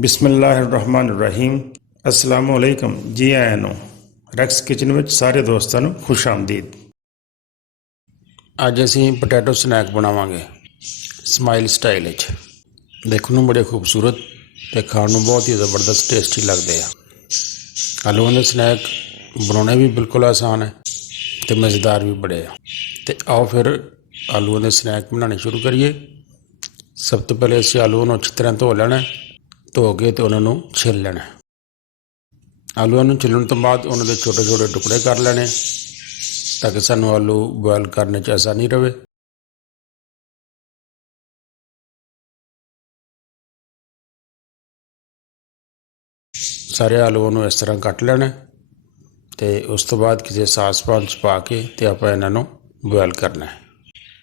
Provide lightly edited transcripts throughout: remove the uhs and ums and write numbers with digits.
ਬਿਸਮਿਲ੍ਲਾਹਿਰਰਹਿਮਾਨਿਰਰਹੀਮ। अस्सलामु अलैकुम जी आया ਨੂੰ ਰੈਕਸ ਕਿਚਨ ਵਿੱਚ ਸਾਰੇ ਦੋਸਤਾਂ ਨੂੰ ਖੁਸ਼ ਆਮਦੀਦ। ਅੱਜ ਅਸੀਂ ਪੋਟੈਟੋ ਸਨੈਕ ਬਣਾਵਾਂਗੇ ਸਮਾਈਲ ਸਟਾਈਲ ਵਿੱਚ। ਦੇਖਣ ਨੂੰ ਬੜੇ ਖੂਬਸੂਰਤ ਤੇ ਖਾਣ ਨੂੰ ਬਹੁਤ ਹੀ ਜ਼ਬਰਦਸਤ ਟੇਸਟੀ ਲੱਗਦੇ ਆ। ਆਲੂਆਂ ਦੇ ਸਨੈਕ ਬਣਾਉਣੇ ਵੀ ਬਿਲਕੁਲ ਆਸਾਨ ਹੈ ਤੇ ਮਜ਼ੇਦਾਰ ਵੀ ਬੜੇ ਆ। ਤੇ ਆਓ ਫਿਰ ਆਲੂਆਂ ਦੇ ਸਨੈਕ ਬਣਾਉਣੇ ਸ਼ੁਰੂ ਕਰੀਏ। ਸਭ ਤੋਂ ਪਹਿਲੇ ਅਸੀਂ ਆਲੂਆਂ ਨੂੰ ਅੱਛੀ ਤਰ੍ਹਾਂ ਧੋ ਲੈਣਾ, ਧੋ ਕੇ ਤੇ ਉਹਨਾਂ ਨੂੰ ਛਿੱਲ ਲੈਣਾ। ਆਲੂਆਂ ਨੂੰ ਛਿੱਲਣ ਤੋਂ ਬਾਅਦ ਉਹਨਾਂ ਦੇ ਛੋਟੇ ਛੋਟੇ ਟੁਕੜੇ ਕਰ ਲੈਣੇ ਤਾਂ ਕਿ ਸਾਨੂੰ ਆਲੂ ਬੋਇਲ ਕਰਨ 'ਚ ਆਸਾਨੀ ਰਹੇ। ਸਾਰੇ ਆਲੂਆਂ ਨੂੰ ਇਸ ਤਰ੍ਹਾਂ ਕੱਟ ਲੈਣਾ ਤੇ ਉਸ ਤੋਂ ਬਾਅਦ ਕਿਸੇ ਸਾਸ ਪੈਨ 'ਚ ਪਾ ਕੇ ਤੇ ਆਪਾਂ ਇਹਨਾਂ ਨੂੰ ਬੋਇਲ ਕਰਨਾ।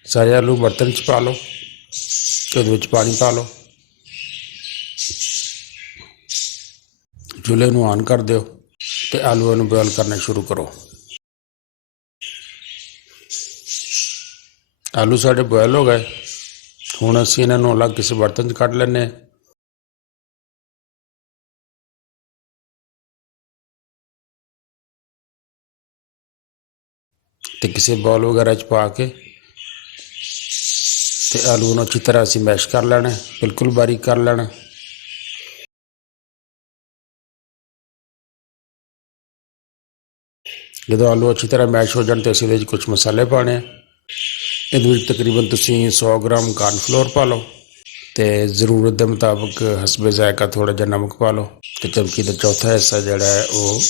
ਸਾਰੇ ਆਲੂ ਬਰਤਨ 'ਚ ਪਾ ਲਓ ਤੇ ਉਹਦੇ ਵਿੱਚ ਪਾਣੀ ਪਾ ਲਓ। ਚੁੱਲ੍ਹੇ ਨੂੰ ਆਨ ਕਰ ਦਿਓ ਤੇ ਆਲੂਆਂ ਨੂੰ ਬੋਇਲ ਕਰਨਾ ਸ਼ੁਰੂ ਕਰੋ। ਆਲੂ ਸਾਡੇ ਬੋਇਲ ਹੋ ਗਏ। ਹੁਣ ਅਸੀਂ ਇਹਨਾਂ ਨੂੰ ਅਲੱਗ ਕਿਸੇ ਬਰਤਨ 'ਚ ਕੱਢ ਲੈਂਦੇ ਹਾਂ। ਤੇ ਕਿਸੇ ਬਾਉਲ ਵਗੈਰਾ 'ਚ ਪਾ ਕੇ ਤੇ ਆਲੂ ਨੂੰ ਅੱਛੀ ਤਰ੍ਹਾਂ ਅਸੀਂ ਮੈਸ਼ ਕਰ ਲੈਣਾ, ਬਿਲਕੁਲ ਬਾਰੀਕ ਕਰ ਲੈਣਾ। ਜਦੋਂ ਆਲੂ ਅੱਛੀ ਤਰ੍ਹਾਂ ਮੈਸ਼ ਹੋ ਜਾਣ ਤਾਂ ਅਸੀਂ ਇਹਦੇ 'ਚ ਕੁਛ ਮਸਾਲੇ ਪਾਉਣੇ ਆ। ਇਹਦੇ ਵਿੱਚ ਤਕਰੀਬਨ ਤੁਸੀਂ 100 ਗ੍ਰਾਮ ਕਾਰਨਫਲੋਰ ਪਾ ਲਓ ਤੇ ਜ਼ਰੂਰਤ ਦੇ ਮੁਤਾਬਕ ਹਸਬੇ ਜ਼ਾਇਕਾ ਥੋੜ੍ਹਾ ਜਿਹਾ ਨਮਕ ਪਾ ਲਓ ਤੇ ਚਮਚੀ ਦਾ ਚੌਥਾ ਹਿੱਸਾ ਜਿਹੜਾ ਹੈ ਉਹ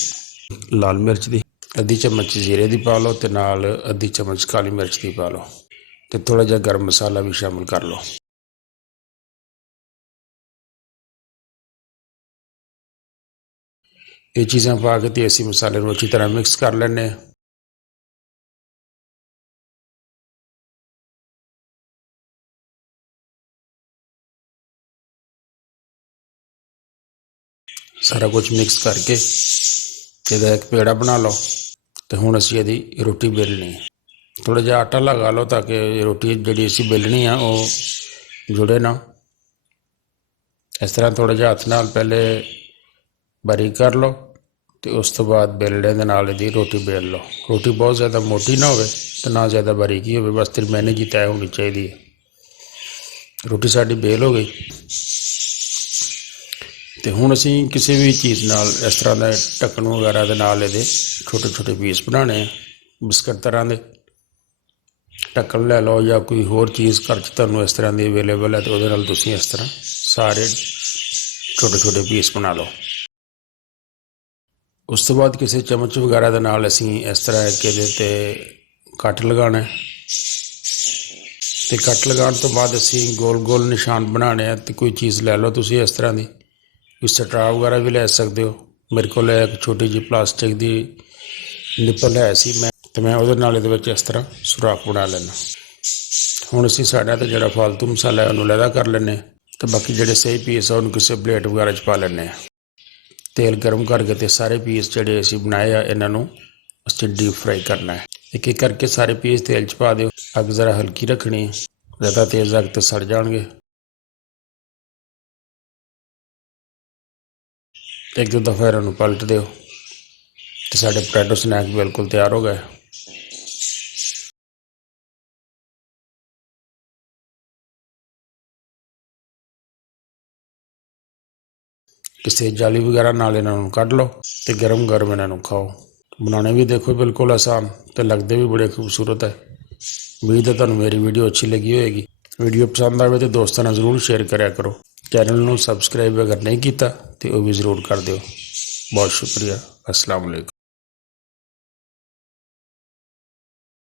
ਲਾਲ ਮਿਰਚ ਦੀ, ਅੱਧੀ ਚਮਚ ਜ਼ੀਰੇ ਦੀ ਪਾ ਲਓ ਤੇ ਨਾਲ ਅੱਧੀ ਚਮਚ ਕਾਲੀ ਮਿਰਚ ਦੀ ਪਾ ਲਓ ਤੇ ਥੋੜ੍ਹਾ ਜਿਹਾ ਗਰਮ ਮਸਾਲਾ ਵੀ ਸ਼ਾਮਿਲ ਕਰ ਲਓ। ਇਹ ਚੀਜ਼ਾਂ ਪਾ ਕੇ ਤੇ ਅਸੀਂ ਮਸਾਲੇ ਨੂੰ ਅੱਛੀ ਤਰ੍ਹਾਂ ਮਿਕਸ ਕਰ ਲੈਂਦੇ ਹਾਂ। ਸਾਰਾ ਕੁਝ ਮਿਕਸ ਕਰਕੇ ਇਹਦਾ ਇੱਕ ਪੇੜਾ ਬਣਾ ਲਓ ਤੇ ਹੁਣ ਅਸੀਂ ਇਹਦੀ ਰੋਟੀ ਵੇਲਣੀ ਹੈ। ਥੋੜ੍ਹਾ ਜਿਹਾ ਆਟਾ ਲਗਾ ਲਓ ਤਾਂ ਕਿ ਰੋਟੀ ਜਿਹੜੀ ਅਸੀਂ ਵੇਲਣੀ ਆ ਉਹ ਜੁੜੇ ਨਾ। ਇਸ ਤਰ੍ਹਾਂ ਥੋੜ੍ਹਾ ਜਿਹਾ ਹੱਥ ਨਾਲ ਪਹਿਲੇ ਬਾਰੀਕ ਕਰ ਲਓ ਤੇ ਉਸ ਤੋਂ ਬਾਅਦ ਬੇਲਣੇ ਦੇ ਨਾਲ ਇਹਦੀ ਰੋਟੀ ਵੇਲ ਲਓ। ਰੋਟੀ ਬਹੁਤ ਜ਼ਿਆਦਾ ਮੋਟੀ ਨਾ ਹੋਵੇ ਤੇ ਨਾ ਜ਼ਿਆਦਾ ਬਾਰੀਕੀ ਹੋਵੇ, ਬਸ ਦਰਮਿਆਨੀ ਜਿਹੀ ਤੈਅ ਹੋਣੀ ਚਾਹੀਦੀ ਹੈ। ਰੋਟੀ ਸਾਡੀ ਬੇਲ ਹੋ ਗਈ ਤੇ ਹੁਣ ਅਸੀਂ ਕਿਸੇ ਵੀ ਚੀਜ਼ ਨਾਲ ਇਸ ਤਰ੍ਹਾਂ ਦਾ ਢੱਕਣ ਵਗੈਰਾ ਦੇ ਨਾਲ ਇਹਦੇ ਛੋਟੇ ਛੋਟੇ ਪੀਸ ਬਣਾਉਣੇ ਆ ਬਿਸਕਟ ਤਰ੍ਹਾਂ ਦੇ। ਢੱਕਣ ਲੈ ਲਓ ਜਾਂ ਕੋਈ ਹੋਰ ਚੀਜ਼ ਘਰ 'ਚ ਤੁਹਾਨੂੰ ਇਸ ਤਰ੍ਹਾਂ ਦੀ ਅਵੇਲੇਬਲ ਹੈ ਤੇ ਉਹਦੇ ਨਾਲ ਤੁਸੀਂ ਇਸ ਤਰ੍ਹਾਂ ਸਾਰੇ ਛੋਟੇ ਛੋਟੇ ਪੀਸ ਬਣਾ ਲਓ। ਉਸ ਤੋਂ ਬਾਅਦ ਕਿਸੇ ਚਮਚ ਵਗੈਰਾ ਦੇ ਨਾਲ ਅਸੀਂ ਇਸ ਤਰ੍ਹਾਂ ਕਿ ਇਹਦੇ 'ਤੇ ਕੱਟ ਲਗਾਉਣਾ ਤੇ ਕੱਟ ਲਗਾਉਣ ਤੋਂ ਬਾਅਦ ਅਸੀਂ ਗੋਲ ਗੋਲ ਨਿਸ਼ਾਨ ਬਣਾਉਣੇ ਆ। ਤੇ ਕੋਈ ਚੀਜ਼ ਲੈ ਲਓ ਤੁਸੀਂ ਇਸ ਤਰ੍ਹਾਂ ਦੀ, ਕੋਈ ਸਟਰਾ ਵਗੈਰਾ ਵੀ ਲੈ ਸਕਦੇ ਹੋ। ਮੇਰੇ ਕੋਲ ਇੱਕ ਛੋਟੀ ਜਿਹੀ ਪਲਾਸਟਿਕ ਦੀ ਨਿੱਪਲ ਹੈ ਸੀ ਤੇ ਮੈਂ ਉਹਦੇ ਨਾਲ ਇਹਦੇ ਵਿੱਚ ਇਸ ਤਰ੍ਹਾਂ ਸੁਰਾਖ ਬਣਾ ਲੈਣਾ। ਹੁਣ ਅਸੀਂ ਸਾਡਾ ਤਾਂ ਜਿਹੜਾ ਫਾਲਤੂ ਮਸਾਲਾ ਹੈ ਉਹਨੂੰ ਅਲੱਗਾ ਕਰ ਲੈਂਦੇ ਹਾਂ ਤੇ ਬਾਕੀ ਜਿਹੜੇ ਸਹੀ ਪੀਸ ਆ ਉਹਨੂੰ ਕਿਸੇ ਪਲੇਟ ਵਗੈਰਾ 'ਚ ਪਾ ਲੈਂਦੇ ਹਾਂ। ਤੇਲ ਗਰਮ ਕਰਕੇ ਤੇ ਸਾਰੇ ਪੀਸ ਜਿਹੜੇ ਅਸੀਂ ਬਣਾਏ ਆ ਇਹਨਾਂ ਨੂੰ ਅਸੀਂ ਡੀਪ ਫਰਾਈ ਕਰਨਾ ਹੈ। ਇੱਕ ਇੱਕ ਕਰਕੇ ਸਾਰੇ ਪੀਸ ਤੇਲ 'ਚ ਪਾ ਦਿਓ। ਅੱਗ ਜ਼ਰਾ ਹਲਕੀ ਰੱਖਣੀ ਹੈ, ਜ਼ਿਆਦਾ ਤੇਜ਼ ਅੱਗ ਤੇ ਸੜ ਜਾਣਗੇ। ਇੱਕ ਦੋ ਦਫਾ ਇਹਨਾਂ ਨੂੰ ਪਲਟ ਦਿਓ ਤੇ ਸਾਡੇ ਪੋਟੈਟੋ ਸਨੈਕ ਬਿਲਕੁਲ ਤਿਆਰ ਹੋ ਗਏ। ਕਿਸੇ ਜਾਲੀ ਵਗੈਰਾ ਨਾਲ ਇਹਨਾਂ ਨੂੰ ਕੱਢ ਲਓ ਤੇ ਗਰਮ ਗਰਮ ਇਹਨਾਂ ਨੂੰ ਖਾਓ। ਬਣਾਉਣੇ ਵੀ ਦੇਖੋ ਬਿਲਕੁਲ ਆਸਾਨ ਤੇ ਲੱਗਦੇ ਵੀ ਬੜੇ ਖੂਬਸੂਰਤ ਹੈ। ਉਮੀਦ ਹੈ ਤੁਹਾਨੂੰ ਮੇਰੀ ਵੀਡੀਓ ਅੱਛੀ ਲੱਗੀ ਹੋਏਗੀ। ਵੀਡੀਓ ਪਸੰਦ ਆਵੇ ਤੇ ਦੋਸਤਾਂ ਨਾਲ ਜ਼ਰੂਰ ਸ਼ੇਅਰ ਕਰਿਆ ਕਰੋ। ਚੈਨਲ ਨੂੰ ਸਬਸਕ੍ਰਾਈਬ ਅਗਰ ਨਹੀਂ ਕੀਤਾ ਤੇ ਉਹ ਵੀ ਜ਼ਰੂਰ ਕਰ ਦਿਓ। ਬਹੁਤ ਸ਼ੁਕਰੀਆ। अस्सलाम वालेकुम।